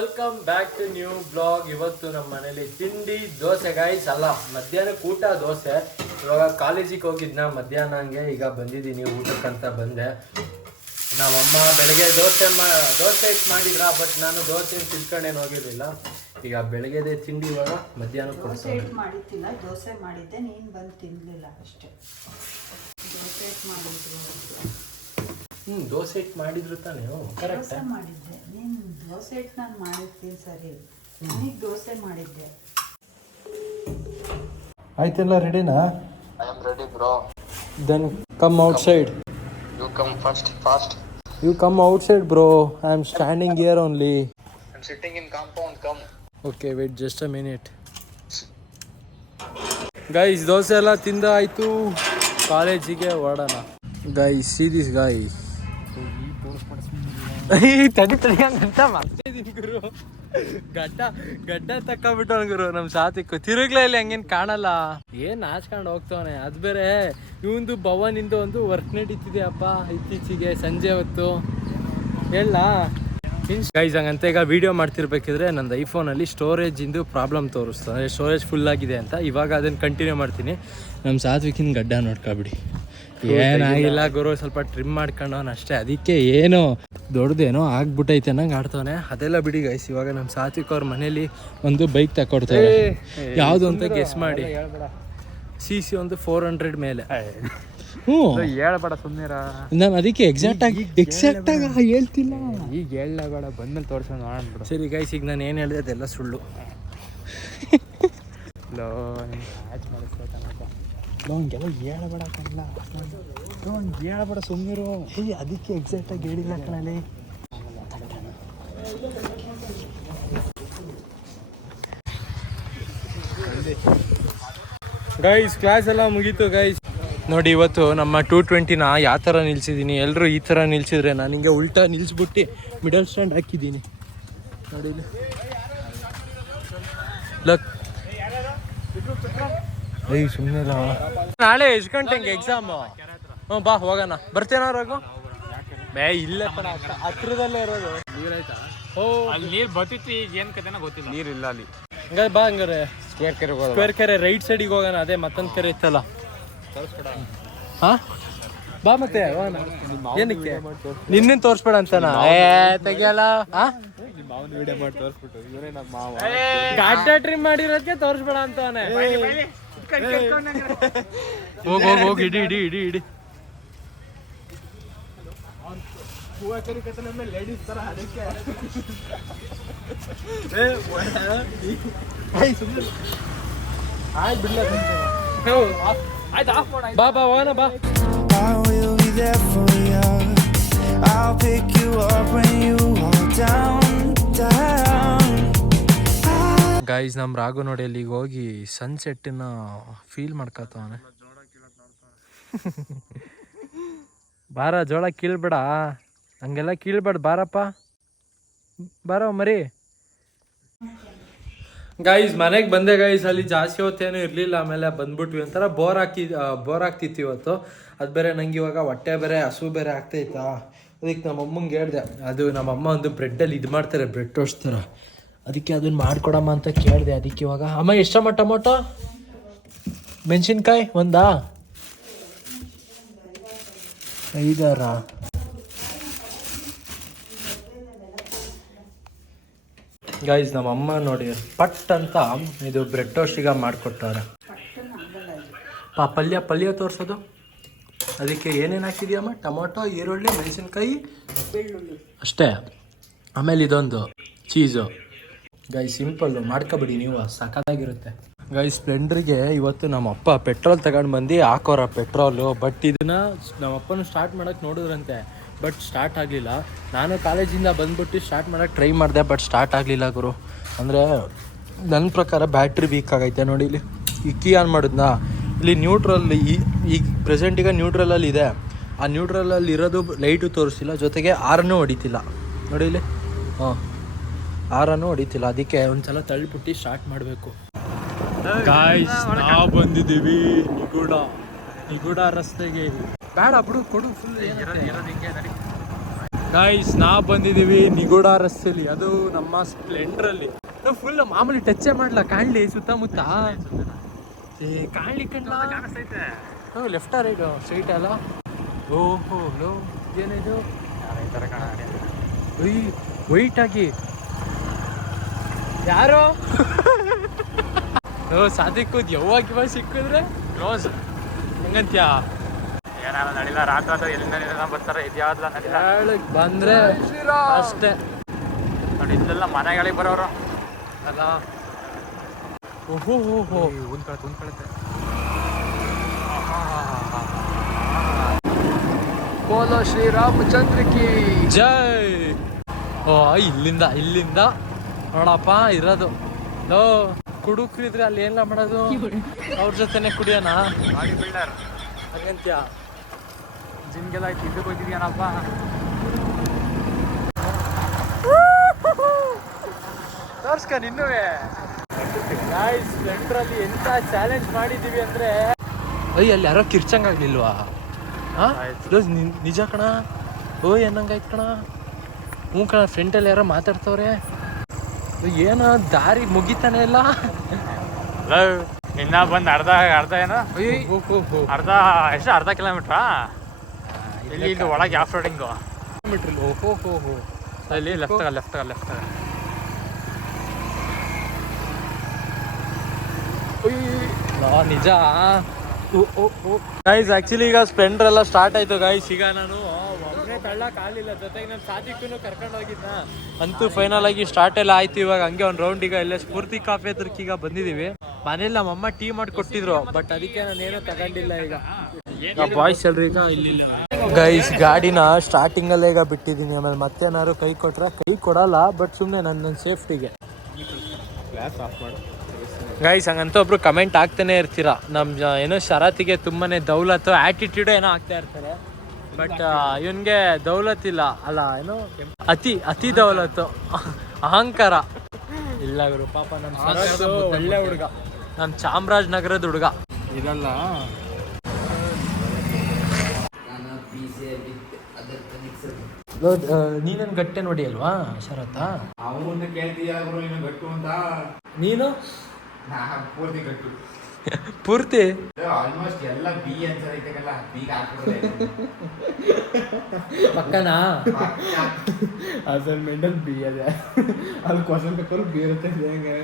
Welcome back to new blog ಇವತ್ತು ನಮ್ಮ ಮನೇಲಿ ತಿಂಡಿ ದೋಸೆ ಗಾಯ್ಸ್ ಅಲ್ಲ ಮಧ್ಯಾಹ್ನಕ್ಕೆ ಊಟ ದೋಸೆ. ಇವಾಗ ಕಾಲೇಜಿಗೆ ಹೋಗಿದ್ನ ಮಧ್ಯಾಹ್ನ ಹಂಗೆ ಈಗ ಬಂದಿದ್ದೀನಿ ಊಟಕ್ಕಂತ ಬಂದೆ. ನಮ್ಮಮ್ಮ ಬೆಳಗ್ಗೆ ದೋಸೆ ಮಾ ದೋಸೆ ಇಟ್ಟು ಮಾಡಿದ್ರ ಬಟ್ ನಾನು ದೋಸೆ ತಿಳ್ಕೊಂಡೇನು ಹೋಗಿರಲಿಲ್ಲ. ಈಗ ಬೆಳಗ್ಗೆದೇ ತಿಂಡಿ ಇವಾಗ ಮಧ್ಯಾಹ್ನ ದೋಸೆ ಮಾಡಿದ್ದಿಲ್ಲ ದೋಸೆ ಮಾಡಿದ್ದೆ ನೀನು ಬಂದು ತಿನ್ನಲಿಲ್ಲ ಅಷ್ಟೇ. ದೋಸೆ ಮಾಡಿದ್ರು. ಹ್ಞೂ ದೋಸೆ ಮಾಡಿದ್ರು ತಾನೇ ಕರೆಕ್ಟ್ ಮಾಡಿದ್ದೆ. ದೋಸೆ ಇಟ್ಟು ನಾನು ಮಾಡಿರ್ತೀನಿ ಸರಿ. ನನಗೆ ದೋಸೆ ಮಾಡಿದ್ದೆ. ಆಯ್ತೆಲ್ಲ ರೆಡಿನಾ I am ready bro then come outside you come first fast you come outside bro I am standing here only I am sitting in compound come okay wait just a minute guys dosa ಎಲ್ಲ ತಿಂದಾಯ್ತು. ಕಾಲೇಜಿಗೆ ಹೊರಡೋಣ guys see this ಗಾಯ್ ತಡಿ ತಡಿ ಅಂತ ಮಾಡ್ತಿದ್ದೀನಿ ಗುರು ಗಡ್ಡ ಗಡ್ಡ ತಕ್ಕೊಬಿಟ್ಟು ಗುರು ನಮ್ಮ ಸಾತಿಕ್ಕು ತಿರುಗ್ಲೇ ಇಲ್ಲಿ ಹಂಗೇನ್ ಕಾಣಲ್ಲ ಏನ್ ನಾಚ್ಕೊಂಡು ಹೋಗ್ತವನೆ ಅದ್ ಬೇರೆ ಇವಂದು ಭವನಿಂದ ಒಂದು ವರ್ಕ್ ನಡೀತಿದೆ ಅಪ್ಪ ಇತ್ತೀಚೆಗೆ ಸಂಜೆ ಹೊತ್ತು ಎಲ್ಲ ಗೈಸ್ ಹಂಗಂತ ಈಗ ವಿಡಿಯೋ ಮಾಡ್ತಿರ್ಬೇಕಿದ್ರೆ ನಂದು ಸ್ಟೋರೇಜ್ ಇಂದು ಪ್ರಾಬ್ಲಮ್ ತೋರಿಸ್ತದೆ ಸ್ಟೋರೇಜ್ ಫುಲ್ ಆಗಿದೆ ಅಂತ ಇವಾಗ ಅದನ್ನ ಕಂಟಿನ್ಯೂ ಮಾಡ್ತೀನಿ ನಮ್ಮ ಸಾತ್ವಿಕಿನ ಗಡ್ಡ ನೋಡ್ಕೊಬಿಡಿ ಏನಾಗಿಲ್ಲ ಗುರು ಸ್ವಲ್ಪ ಟ್ರಿಮ್ ಮಾಡ್ಕೊಂಡವನ್ ಅಷ್ಟೇ ಅದಕ್ಕೆ ಏನು? ದೊಡ್ಡದೇನೋ ಆಗ್ಬಿಟ್ಟೈತೆ ಅನ್ನಂಗೆ ಆಡ್ತವನೆ. ಅದೆಲ್ಲ ಬಿಡಿ ಗೈಸ್ ಇವಾಗ ನಮ್ಮ ಸಾತ್ವಿಕ್ ಅವ್ರ ಮನೇಲಿ ಒಂದು ಬೈಕ್ ತಕೊಡ್ತಾರೆ. ಯಾವುದು ಅಂತ ಗೆಸ್ ಮಾಡಿ. ಸಿ ಸಿ ಒಂದು ಫೋರ್ ಹಂಡ್ರೆಡ್ ಮೇಲೆ. ಹ್ಞೂ. ಹೇಳ್ಬೇಡ ಸುಮ್ಮನಿರ ನಾನು ಅದಕ್ಕೆ ಎಕ್ಸಾಕ್ಟ್ ಆಗಿ ಎಕ್ಸಾಕ್ಟ್ ಆಗಿ ಹೇಳ್ತಿಲ್ಲ. ಈಗ ಹೇಳಬೇಡ ಬಂದ್ಮೇಲೆ ತೋರಿಸೋಣ ನೋಡೋಣ ಸರಿ ಗೈಸ್ ಈಗ ನಾನು ಏನು ಹೇಳಿದೆ ಅದೆಲ್ಲ ಸುಳ್ಳು. ಲೋ ಮ್ಯಾಚ್ ಮಾಡಿಸ್ಬೇಕನ್ನಪ್ಪ ಹಂಗೆಲ್ಲ ಹೇಳಬೇಡ ಕಣ್ಣ. ಹಂಗೆ ಹೇಳಬೇಡ ಸುಮ್ಮನಿರು ಏ ಅದಕ್ಕೆ ಎಕ್ಸಾಕ್ಟಾಗಿ ಹೇಳಿಲ್ಲ ಕಣಲೆ. ಗೈಸ್ ಕ್ಲಾಸ್ ಎಲ್ಲ ಮುಗೀತು ಗೈಸ್ ನೋಡಿ ಇವತ್ತು ನಮ್ಮ ಟೂ ಟ್ವೆಂಟಿನ ಯಾವ ಥರ ನಿಲ್ಸಿದ್ದೀನಿ ಎಲ್ಲರೂ ಈ ಥರ ನಿಲ್ಸಿದ್ರೆ ನಾನು ಹಿಂಗೆ ಉಲ್ಟಾ ನಿಲ್ಸ್ಬಿಟ್ಟು ಮಿಡಲ್ ಸ್ಟ್ಯಾಂಡ್ ಹಾಕಿದ್ದೀನಿ. ನೋಡಿ. ಲಕ್ ಏಯ್ ಸುಮ್ಮನೆ ನಾಳೆ ಎಷ್ಟು ಗಂಟೆಗೆ ಎಕ್ಸಾಮ್ ಹ್ಞೂ ಬಾ ಹೋಗೋಣ. ಬರ್ತೇನ ರಘು? ಬೇ ಇಲ್ಲ ಹತ್ರದಲ್ಲೇ ಇರೋದು. ಓ. ಅಲ್ಲಿ ನೀರು ಬರ್ತಿತ್ತು ಈಗ ಏನು ಕತೆನ ಗೊತ್ತಿಲ್ಲ. ನೀರಿಲ್ಲ ಅಲ್ಲಿ. ಹಂಗಾರೆ ಬಾ ಹಂಗಾರೆ ಸ್ಕ್ವೇರ್ ಕೆರೆ ಸ್ಕ್ವೇರ್ ಕೆರೆ ರೈಟ್ ಸೈಡಿಗೆ ಹೋಗೋಣ ಅದೇ ಮತ್ತೊಂದು ಕೆರೆ ಇತ್ತಲ್ಲ. ಹಾ? ಬಾ ಮತ್ತೆ ಏನಕ್ಕೆ? ನಿನ್ನ ತೋರಿಸ್ಬೇಡ ಅಂತಾನ? ಏ ತೆಗಿಯಲ್ಲ. ಹಾ? ಮಾವನ ವಿಡಿಯೋ ಮಾಡಿ ತೋರಿಸ್ಬಿಟ್ಟು ಇವರೇ ನಮ್ಮ ಮಾವ ಗಾಡ್ಡ ಟ್ರಿಮ್ ಮಾಡಿರೋದಕ್ಕೆ ತೋರಿಸ್ಬೇಡ ಅಂತವನೇ. ಹೋಗ್ ಹೋಗ್ ಹೋಗ್ ಇಡಿ ಇಡಿ ಇಡಿ ಇಡಿ ಬಾ ಬಾ ಹೋಗೋಣ ಬಾ I will be there for you. I'll pick you up when you are down, down. Guys ನಮ್ಮ ರಾಘು ನೋಡಿ ಅಲ್ಲಿಗೆ ಹೋಗಿ ಸನ್ಸೆಟ್ಟಿನ ಫೀಲ್ ಮಾಡ್ಕೊತವನೆ. ಬಾರ, ಜೋಳ ಕೀಳ್ಬೇಡ. ಹಂಗೆಲ್ಲ ಕೀಳ್ಬೇಡ, ಬಾರಪ್ಪ. ಬಾರೋ ಮರಿ. ಗೈಸ್ ಮನೆಗೆ ಬಂದೆ ಗೈಸ್ ಅಲ್ಲಿ ಜಾಸ್ತಿ ಹೊತ್ತೇನು ಇರಲಿಲ್ಲ. ಆಮೇಲೆ ಬಂದ್ಬಿಟ್ವಿ ಒಂಥರ ಬೋರ್ ಆಗ್ತಿ ಬೋರ್ ಆಗ್ತಿತ್ತು ಇವತ್ತು. ಅದು ಬೇರೆ, ನಂಗೆ ಇವಾಗ ಹೊಟ್ಟೆ ಬೇರೆ, ಹಸು ಬೇರೆ ಆಗ್ತೈತಾ? ಅದಕ್ಕೆ ನಮ್ಮ ಅಮ್ಮಂಗೆ ಹೇಳ್ದೆ. ಅದು ನಮ್ಮ ಅಮ್ಮ ಒಂದು ಬ್ರೆಡ್ಡಲ್ಲಿ ಇದು ಮಾಡ್ತಾರೆ ಬ್ರೆಡ್ ಟೋಸ್ಟ್ ಥರ. ಅದಕ್ಕೆ ಅದನ್ನ ಮಾಡ್ಕೊಡಮ್ಮ ಅಂತ ಕೇಳಿದೆ. ಅದಕ್ಕೆ ಇವಾಗ, ಅಮ್ಮ, ಎಷ್ಟಮ್ಮ ಟೊಮೊಟೊ ಮೆಣಸಿನ್ಕಾಯಿ ಒಂದಾ? ಐದಾರ? ಗೈಸ್ ನಮ್ಮ ಅಮ್ಮ ನೋಡಿ ಪಟ್ ಅಂತ ಇದು ಬ್ರೆಡ್ ಟೋಸ್ಟಿಗ ಮಾಡಿಕೊಟ್ಟವ್ರೆ ಪಾ, ಪಲ್ಯ ಪಲ್ಯ ತೋರಿಸೋದು. ಅದಕ್ಕೆ ಏನೇನು ಹಾಕಿದ್ಯಮ್ಮ? ಟೊಮೊಟೊ, ಈರುಳ್ಳಿ, ಮೆಣಸಿನ್ಕಾಯಿ? ಅಷ್ಟೇ. ಆಮೇಲೆ ಇದೊಂದು, ಚೀಸು. ಗೈ ಸಿಂಪಲ್ಲು ಮಾಡ್ಕೊಬಿಡಿ ನೀವು, ಸಖತ್ತಾಗಿರುತ್ತೆ. ಗೈ ಸ್ಪ್ಲೆಂಡ್ರಿಗೆ ಇವತ್ತು ನಮ್ಮಪ್ಪ ಪೆಟ್ರೋಲ್ ತಗೊಂಡು ಬಂದು ಹಾಕೋರ ಪೆಟ್ರೋಲು ಬಟ್ ಇದನ್ನ ನಮ್ಮ ಅಪ್ಪನ ಸ್ಟಾರ್ಟ್ ಮಾಡೋಕೆ ನೋಡಿದ್ರಂತೆ ಬಟ್ ಸ್ಟಾರ್ಟ್ ಆಗಲಿಲ್ಲ. ನಾನು ಕಾಲೇಜಿಂದ ಬಂದ್ಬಿಟ್ಟು ಸ್ಟಾರ್ಟ್ ಮಾಡೋಕೆ ಟ್ರೈ ಮಾಡಿದೆ ಬಟ್ ಸ್ಟಾರ್ಟ್ ಆಗಲಿಲ್ಲ ಗುರು. ಅಂದರೆ ನನ್ನ ಪ್ರಕಾರ ಬ್ಯಾಟ್ರಿ ವೀಕ್ ಆಗೈತೆ ನೋಡಿ ಇಲ್ಲಿ. ಈ ಕೀ ಆನ್ ಮಾಡಿದ್ನಾ? ಇಲ್ಲಿ ನ್ಯೂಟ್ರಲ್ ಈಗ ಪ್ರೆಸೆಂಟ್ ಈಗ ನ್ಯೂಟ್ರಲಲ್ಲಿ ಇದೆ. ಆ ನ್ಯೂಟ್ರಲಲ್ಲಿ ಇರೋದು ಲೈಟು ತೋರಿಸಿಲ್ಲ, ಜೊತೆಗೆ ಆರನ್ನು ಹೊಡಿತಿಲ್ಲ. ನೋಡಿ ಇಲ್ಲಿ. ಹಾಂ. ಆರನ್ನು ಹೊಡಿತಿಲ್ಲ ಅದಕ್ಕೆ ಒಂದ್ಸಲ ತಳ್ಳಿಬಿಟ್ಟು ಸ್ಟಾರ್ಟ್ ಮಾಡಬೇಕು. ಗಾಯ್ಸ್ ನಾವು ಬಂದಿದ್ದೀವಿ ನಿಗೂಢ ನಿಗೂಢ ರಸ್ತೆಗೆ. ಬೇಡ ಬಿಡು ಕೊಡು ಫುಲ್ ಗಾಯ್ಸ್ ನಾ ಬಂದಿದ್ದೀವಿ ನಿಗೂಢ ರಸ್ತೆಲಿ ಅದು ನಮ್ಮ ಸ್ಪ್ಲೆಂಡ್ರಲ್ಲಿ ನಾವು ಫುಲ್ ಮಾಮೂಲಿ ಟಚ್ಚೇ ಮಾಡ್ಲಾ ಕಾಣ್ಲಿ ಸುತ್ತಮುತ್ತ? ಏ ಕಾಣ್ಲಿ ಕಣ್ಣ ಲೆಫ್ಟ ರೈಟ್ ಸ್ಟ್ರೈಟ್ ಅಲ್ಲ? ಓಹೋ ಲೋ ಏನಿದು? ವೈಟ್ ಆಗಿ. ಯಾರು? ಓ ಸಾಧಿಕೋದ್ ಯಾವಾಗ ಇವಾಗ ಸಿಕ್ಕಿದ್ರೆ? ಕ್ಲೋಸ್ ಹೆಂಗಂತ್ಯಾ? ಏನಾರ ನಡಿಲ್ಲ ರಾತ್ರಿ ಆದ್ರೆ ಎಲ್ಲಿಂದ ಏನಾರ ಬರ್ತಾರೆ? ಇದ್ಯಾವ್ದಲ್ಲ ನಡಿಲ್ಲ ಬಂದ್ರೆ ಅಷ್ಟೇ. ನೋಡಿ ಇಲ್ಲೆಲ್ಲ ಮನೆಗಳಿಗೆ ಬರೋರು. ಅಲ್ಲ. ಓಹೋ ಹೋ ಹೋ ಉಂದ್ಕೊಳತ್ತೆ ಉಂದ್ಕೊಳತ್ತೆ ಬೋಲೋ ಶ್ರೀರಾಮಚಂದ್ರ ಕಿ ಜೈ! ಓ ಇಲ್ಲಿಂದ ಇಲ್ಲಿಂದ. ನೋಡಪ್ಪ ಇರೋದು. ಲೋ ಕುಡುಕ್ರಿದ್ರೆ ಅಲ್ಲಿ ಏನ ಮಾಡೋದು? ಅವ್ರ ಜೊತೆನೆ ಕುಡಿಯೋಣ ಬಾಡಿ ಬಿಲ್ಡರ್. ಹಂಗಂತ್ಯ? ಜಿಮ್ಗೆಲ್ಲ ಇದಕ್ಕೆ ಬಂದಿದ್ಯಾನಪ್ಪ ತೋರ್ಸ್ಕ ನಿನ್ನುವೆ. ಸ್ಪ್ಲೆಂಡ್ರಲ್ಲಿ ಎಂತ ಚಾಲೆಂಜ್ ಮಾಡಿದೀವಿ ಅಂದ್ರೆ ಅಯ್ಯ ಅಲ್ಲಿ ಯಾರೋ ಕಿರ್ಚಂಗಾಗ್ಲಿಲ್ವಾ ನಿಜ ಕಣ? ಓ ಏನಂಗಾಯ್ತು ಕಣ? ಹ್ಞೂ ಕಣ ಫ್ರೆಂಟಲ್ಲಿ ಯಾರೋ ಮಾತಾಡ್ತವ್ರೆ. ಏನೋ ದಾರಿ ಮುಗಿತಾನೆ ಇಲ್ಲ. ಇನ್ನ ಬಂದು ಅರ್ಧ ಅರ್ಧ ಏನು. ಅರ್ಧ ಎಷ್ಟು ಅರ್ಧ ಕಿಲೋಮೀಟ್ರಾ? ಇಲ್ಲಿ ಇಲ್ಲಿ ಒಳಗೆ ಆಫ್ ರೋಡಿಂಗು ಕಿಲೋಮೀಟ್ರ್ ಇಲ್ಲ. ಓಹೋ ಹೋ ಹೋ. ಅಲ್ಲಿ ಲೆಫ್ಟ್ ಲೆಫ್ಟ್ ಲೆಫ್ಟ್ ನಿಜ ಗೈಸ್ ಆಕ್ಚುಲಿ ಈಗ ಸ್ಪ್ಲೆಂಡರ್ ಎಲ್ಲ ಸ್ಟಾರ್ಟ್ ಆಯ್ತು ಗೈಸ್ ಈಗ ನಾನು ಆಗ್ಲಿಲ್ಲ ಜೊತೆಗೆ ನಾನು ಸಾದಿಕ್ಕೂ ಕರ್ಕೊಂಡು ಹೋಗಿದ್ನ. ಅಂತೂ ಫೈನಲ್ ಆಗಿ ಸ್ಟಾರ್ಟ್ ಎಲ್ಲ ಆಯ್ತು ಇವಾಗ ಹಂಗೆ ಒಂದು ರೌಂಡ್ ಈಗ ಇಲ್ಲೇ ಸ್ಫೂರ್ತಿ ಕಾಫಿ ಹತ್ರಕ್ಕೆ ಈಗ ಬಂದಿದೀವಿ. ಮನೇಲಿ ನಮ್ಮಮ್ಮ ಟೀ ಮಾಡಿ ಕೊಟ್ಟಿದ್ರು ಬಟ್ ಅದಕ್ಕೆ ನಾನು ಏನೂ ತಗೊಂಡಿಲ್ಲ ಈಗ. ಬಾಯ್ಸ್ ಎಲ್ರಿ ಈಗ ಇಲ್ಲಿ ಗೈಸ್ ಗಾಡಿನ ಸ್ಟಾರ್ಟಿಂಗ್ ಅಲ್ಲೇ ಈಗ ಬಿಟ್ಟಿದ್ದೀನಿ. ಆಮೇಲೆ ಮತ್ತೇನಾದ್ರು ಕೈ ಕೊಟ್ರೆ ಕೈ ಕೊಡಲ್ಲ ಬಟ್ ಸುಮ್ಮನೆ ನನ್ನ ನನ್ನ ಸೇಫ್ಟಿಗೆ ಗೈಸ್ ಹಂಗಂತ ಒಬ್ರು ಕಮೆಂಟ್ ಆಗ್ತಾನೆ ಇರ್ತೀರಾ. ನಮ್ಮ ಏನೋ ಶರತಿಗೆ ತುಂಬಾನೇ ದೌಲತ್ತು ಆಟಿಟ್ಯೂಡ್ ಏನೋ ಆಗ್ತಾ ಇರ್ತಾರೆ. ಬಟ್ ಇವನ್ಗೆ ದೌಲತ್ ಇಲ್ಲ. ಅಲ್ಲ ಏನು? ಅತಿ ಅತಿ ದೌಲತ್ತು. ಅಹಂಕಾರ. ಇಲ್ಲ ಗುರು ಪಾಪ ನಮ್ಮ ಒಳ್ಳೆ ಹುಡುಗ. ನಮ್ಮ ಚಾಮರಾಜನಗರದ ಹುಡುಗ. ಇದಲ್ಲ. ನೀನನ್ ಗಟ್ಟೆ ನೋಡಿ ಅಲ್ವಾ ಶರತ್ ಅವನ್ನ ಗಟ್ಟು ಅಂತ? ನೀನು? ಪೂರ್ತಿ ಗಟ್ಟು. ಪೂರ್ತಿ? ಆಲ್ಮೋಸ್ಟ್ ಎಲ್ಲ ಬಿ ಅಂತ ಐತೆಲ್ಲ ಬಿ ಪಕ್ಕನಾ? ಅಸೈನ್ಮೆಂಟ್ ಅಲ್ಲಿ ಬಿ ಅದೇ. ಅಲ್ಲಿ ಕ್ವಶನ್ ಪೇಪರ್ ಬಿ ಇರುತ್ತೆ ಹೆಂಗೆ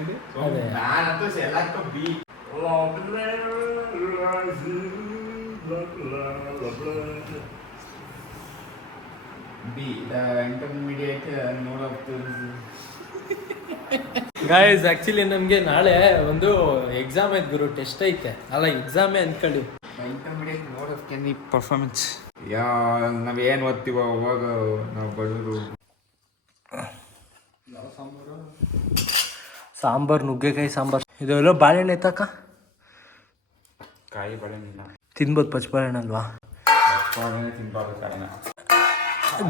ಅದೇ. ನಾನಂತೂ ಎಲ್ಲಕ್ಕೂ ಬಿ ಬಿ ಇಂಟರ್ಮೀಡಿಯೇಟ್ ನೋಡಪ್ತು ಗಾಯ್ಸ್ ಆ್ಯಕ್ಚುಲಿ ನಮಗೆ ನಾಳೆ ಒಂದು ಎಕ್ಸಾಮ್ ಐತೆ ಗುರು ಟೆಸ್ಟ್ ಐತೆ. ಅಲ್ಲ ಎಕ್ಸಾಮೇ ಅಂದ್ಕೊಳ್ಳಿ ಇಂಟರ್ಮೀಡಿಯೇಟ್ ನೋಡೋದಕ್ಕೆ ನೀ ಪರ್ಫಾರ್ಮೆನ್ಸ್ ಯಾ ನಾವು ಏನು ಓದ್ತೀವೋ ಅವಾಗ ನಾವು ಬಡವರು. ಸಾಂಬಾರ್ ನುಗ್ಗೆಕಾಯಿ ಸಾಂಬಾರ್. ಇದೆಲ್ಲ ಬಾಳೆಹಣ್ಣು ಐತಕ್ಕ ಕಾಯಿ ಬಾಳೆಹಣ್ಣಿಲ್ಲ ತಿನ್ಬೋದು ಪಚ್ಚ ಬಾಳೆಹಣ್ಣು ಅಲ್ವಾ?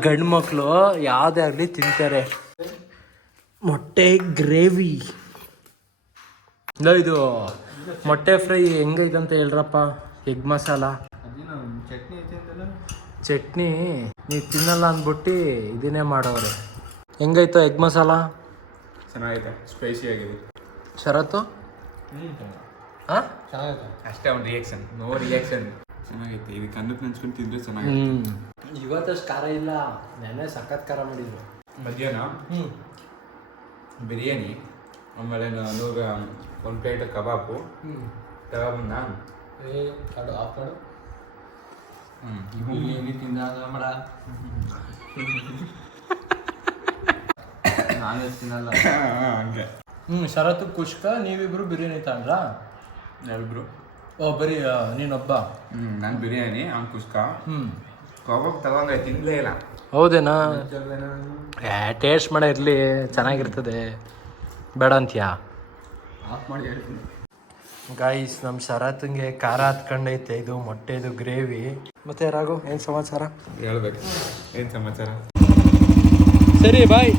ಗಂಡು ಮಕ್ಕಳು ಯಾವುದೇ ಆಗಲಿ ತಿಂತಾರೆ. ಮೊಟ್ಟೆ ಗ್ರೇವಿ. ಇಲ್ಲ ಇದು ಮೊಟ್ಟೆ ಫ್ರೈ ಹೆಂಗೈತೆ ಅಂತ ಹೇಳ್ರಪ್ಪ ಎಗ್ ಮಸಾಲ. ಚಟ್ನಿ ನೀ ತಿನ್ನಲ್ಲ ಅಂದ್ಬಿಟ್ಟು ಇದನ್ನೇ ಮಾಡೋರು ಹೆಂಗೈತೋ ಎಗ್ ಮಸಾಲ? ಚೆನ್ನಾಗಿದೆ ಸ್ಪೈಸಿ ಆಗಿದೆ. ಶರತ್ತು? ಹಾಂ ಅಷ್ಟೇ ಒಂದು ರಿಯಾಕ್ಷನ್ ನೋ ರಿಯಾಕ್ಷನ್ ಚೆನ್ನಾಗೈತೆ ಇದು ಅನ್ನಕ್ಕೆ ನೆನ್ಸ್ಕೊಂಡು ತಿಂದ್ರೆ ಚೆನ್ನಾಗಿದೆ ಹ್ಞೂ ಇವತ್ತಷ್ಟು ಖಾರ ಇಲ್ಲ ನೆನ್ನೆ ಸಖತ್ ಖಾರ ಮಾಡಿದ್ರು. ಮಧ್ಯಾಹ್ನ? ಹ್ಞೂ ಬಿರಿಯಾನಿ ಆಮೇಲೆ ನೂರು ಒಂದು ಪ್ಲೇಟ್ ಕಬಾಬು. ಹ್ಞೂ ತಗೊಬಂದ ಏ ಕಾಡು ಆಫ್ ಮಾಡು ಬಿರಿಯಾನಿ ತಿಂದಾಗ ಮಾಡ ನಾನ್ ವೆಜ್ ತಿನ್ನಲ್ಲ. ಹಂಗೆ. ಹ್ಞೂ ಶರತ್ ಕುಷ್ಕ ನೀವಿಬ್ರು ಬಿರಿಯಾನಿ ತಗೊಂಡ್ರಾ ಎಲ್ಬ್ರು ಓ ಬರೀ ನೀನೊಬ್ಬ. ಹ್ಞೂ ನಾನು ಬಿರಿಯಾನಿ ಅವ್ನು ಕುಷ್ಕ. ಹ್ಞೂ ಕಬಾಬ್ ತಗೊಂಡೆ ತಿನ್ನಲೇ ಇಲ್ಲ. ಹೌದೇನಾ? ಏ ಟೇಸ್ಟ್ ಮಾಡೋ ಇರಲಿ ಚೆನ್ನಾಗಿರ್ತದೆ. ಬೇಡ ಅಂತೀಯಾ? ಗಾಯ್ಸ್ ನಮ್ಮ ಶರತ್ಗೆ ಖಾರ ಹತ್ಕೊಂಡೈತೆ. ಇದು ಮೊಟ್ಟೆದು ಗ್ರೇವಿ ಮತ್ತೆ ರಾಘು ಏನು ಸಮಾಚಾರ? ಹೇಳ್ಬೇಕು. ಏನು ಸಮಾಚಾರ? ಸರಿ ಬಾಯ್